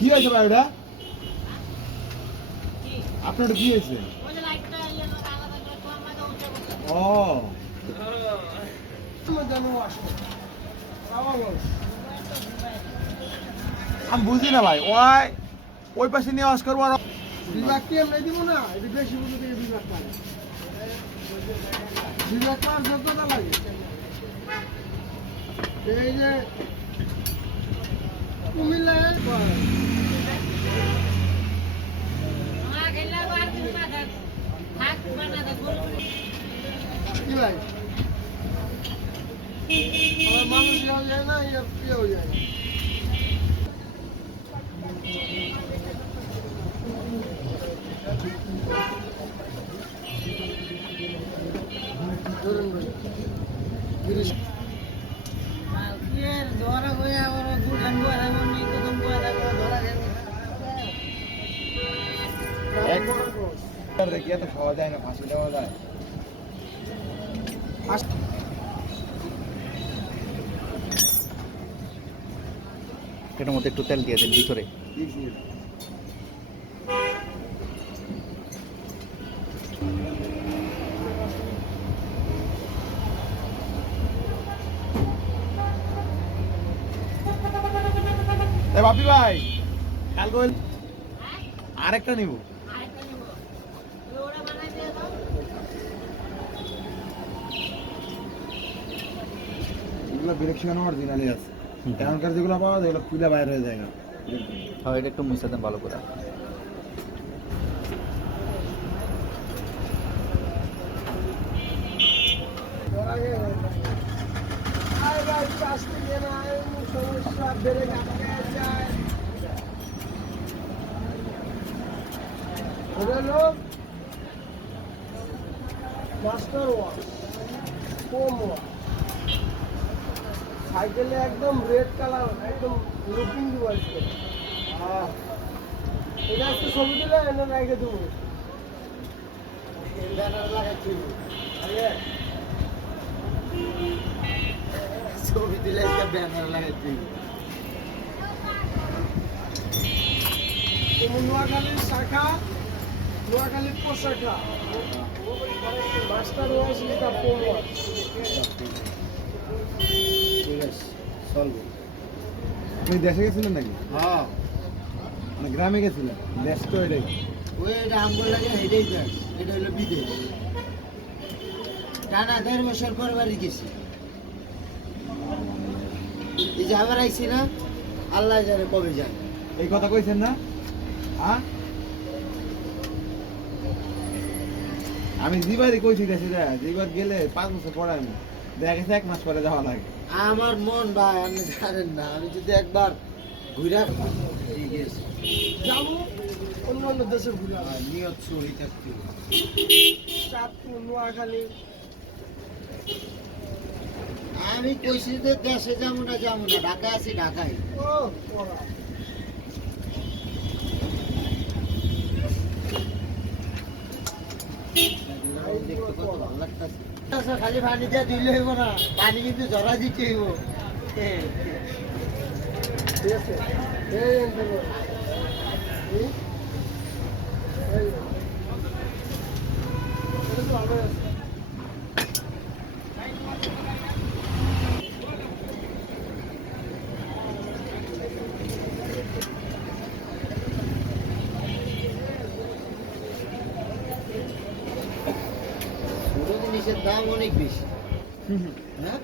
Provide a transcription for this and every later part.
কি হয়েছে ভাই ওটা? আপনার কি হয়েছে? ও আমি বুঝি না ভাই, ওই পাশে নিয়ে ওয়াশ করবো আর বিভাগ কি আমরা দিব না, এটা বেশি বুঝে থেকে বিভাগ পায়। বিভাগ পাওয়ার যতটা লাগে এই যে কুমিল্লায় কি ভাই আমার মানুষ হয়ে যায় না, ইয়ে হয়ে যায়। দেখি এত খাওয়া যায় না, ফাঁসি দেওয়া যায়। এটার মধ্যে একটু তেল দিয়ে দেন ভিতরে। বাপি ভাই কালকে আরেকটা নিব। ডিরেকশন অরিজিনালি আছে, এখনকার যেগুলো পাওয়া যায় ওগুলো খুলে বাইরে হয়ে যায় না। হ্যাঁ, এটা একটু মুছে দেন ভালো করে। মাস্টার ওয়াশ, কম ওয়াশ, সাইকেলে একদম রেড কালার, একদম লুকিং ডিভাইস করে। এটা আজকে ছবি দিলে এনে রেখে দেবো, ব্যানার লাগাচ্ছি। ছবি দিলে ব্যানার লাগাচ্ছি। নোয়াখালীর শাখা, নোয়াখালীর পোশাখা, মাস্টার ওয়াশ, এটা কম ওয়াশ। আপনি দেশে গেছিলেন নাকি? হ্যাঁ, মানে গ্রামে গেছিলেন? দেশ তো এটাই। ওই এটা আমগুলো লাগে, এটাই দেশ, এটা হলো বিদেশ। টানা 1.5 বছর পর বাড়ি গেছি। এই যে আবার আইছি না, আল্লাহ জানে কবে যায়। এই কথা কইছেন না? হ্যাঁ আমি যেবারই কইছি দেশে যা, যেবার গেলে 5 বছর পরে আমি দেখা গেছে 1 মাস পরে যাওয়া লাগে। আমার মন ভাই আপনি জানেন না, আমি যদি একবার ঘুরে যাবো অন্য অন্য দেশে ঘুরে নিয়ত সহি থাকতে চাঁদপুর, নোয়াখালী। আমি কইছি যে দেশে যাবো না ঢাকায় আছি ঢাকায়। ও পড়া দেখতে কত ভালো লাগতাছে। আচ্ছা খালি পানি দিয়ে দিলে হইব না, পানি কিন্তু জড়া দিতে হইব। ঠিক আছে এই এন্টারভিউ এই এই এটা তো ভালো আছে। ছোট জিনিসের দাম অনেক বেশি। হ্যাঁ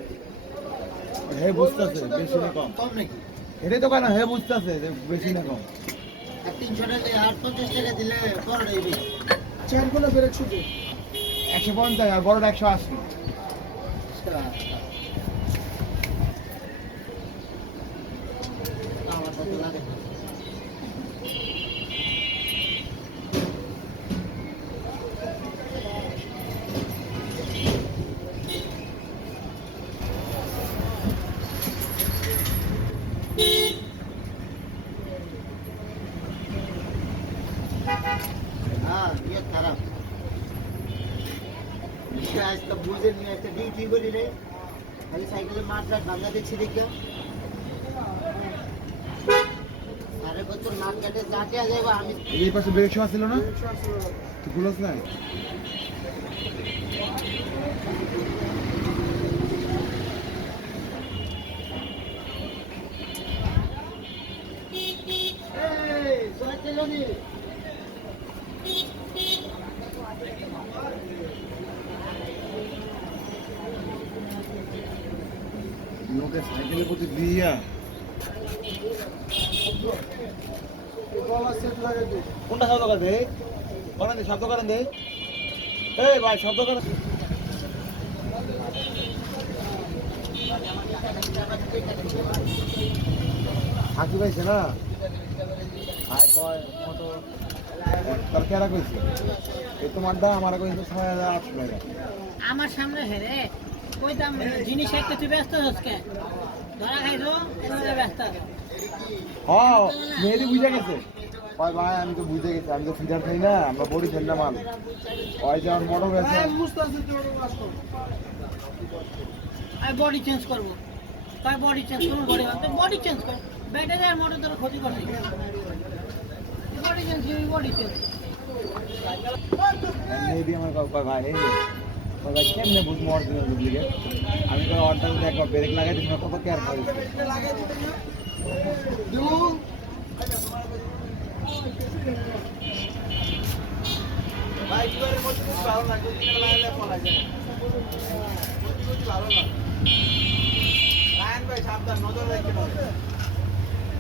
হে বুঝতেছে বেশি না কম, কম নাকি? এটাই তো কেন হে বুঝতেছে যে বেশি না কম। আর 300 টাকা আর 50 টাকা দিলে বড়টাই বেশি। চেয়ারগুলো ব্রেক শুধু 150 আর বড়টা 180। আমার কত লাগে না। হ্যাঁ নিয়ত খারাপ। আজ তো বুঝে নিয়ে একটা ডিউটি করি রে, খালি সাইকেলে মাঠটা ভাঙা দেখছি দেখে সাড়ে বছর নাক কাটে চাটে যাবো আমি। এই পাশে ব্রেক শো ছিল না, 180 তুই খুলছ না? এই জয় তেলনি লোকে সাইকেলের প্রতি দিয়া গলা সেট লাগাই দে। কোনটা শব্দ করে দে, করেন দে, শব্দ করেন দে। এই ভাই শব্দ করেন। হাসি পাইছে না? আয় কয় কত? তার কেরা কইছে? এই তোমারটা আমার কইছে 6800 টাকা। আমার সামনে হেরে কইতাম জিনিস একটা তুই ব্যস্ত হচ্ছে ধরা খাইছো এমনি ব্যস্ত আছো। হ্যাঁ, মেহেদি বুঝে গেছে। ভাই ভাই আমি তো বুঝে গেছি, আমি তো ফিডার খাই না, আমরা বড়ি খেল না মাল। ওই যে আমার মোটর আছে। আমি বুঝতেছি তুই ওটা কাজ কর। আমি বডি চেঞ্জ করবো, তাই বডি চেঞ্জ করবো, বডি চেঞ্জ কর, ব্যাটারি আর মোটর তোর ক্ষতি করছে, বডি চেঞ্জ বডি চেঞ্জ। মেহেদি আমার কয় ভাই এই যে, কয় ভাই কেমনে বুঝবো অরিজিনাল ডুপ্লিকেট? আমি কয় অর্ডার দিয়ে একবার ব্রেক লাগাই দিই না, কত কেয়ার খাই। দিমু ভাই কিবারে মত ভালো না, যদি লাগাইলে পলাই যায়। ভালো না। লাইন ভাই সাবধান, নজর রাখতে হবে।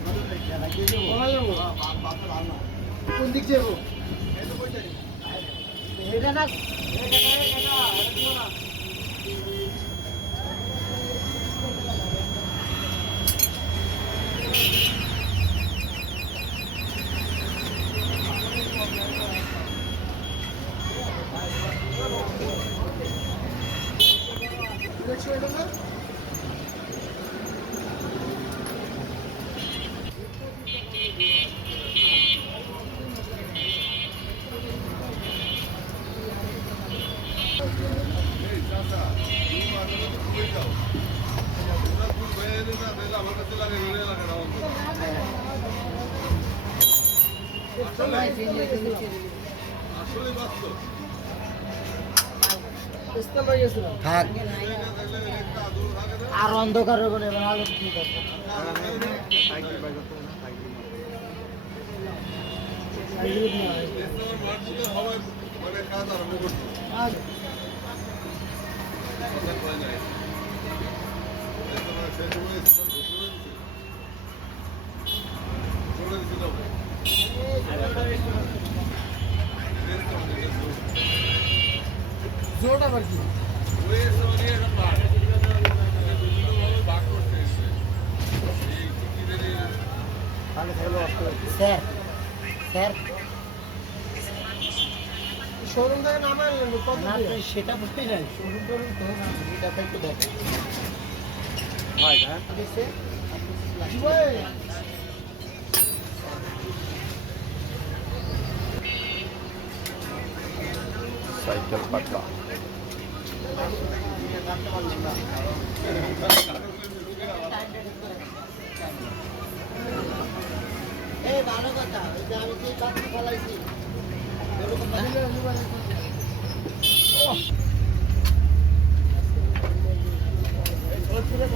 নজর রাখতে হবে। বলা যাবো বাপ ভালো না। কোন দিক যাবো? এই তো কই যাই? এটা না দেখছো এটা না? ইস্তেমা হয়ে গেছিল। থাক আর অন্ধকার হবে না, এবার আলো ঠিক আছে। সাইকেল বাইক তো না, সাইকেল। আজ জোট আবার কি স্যার স্যার শোরুম থেকে নামে আনলেন কত না দিয়ে? তো সেটা বুঝতে নাই শুরু করুন তো এটা তো একটু দেখেন ভাই হ্যাঁ দেখছে জি ভাই সাইকেল পাকা এই ভালো কথা ওই যে আমি যে কাজ ফলাইছি দিলে, দিলে, দিলে।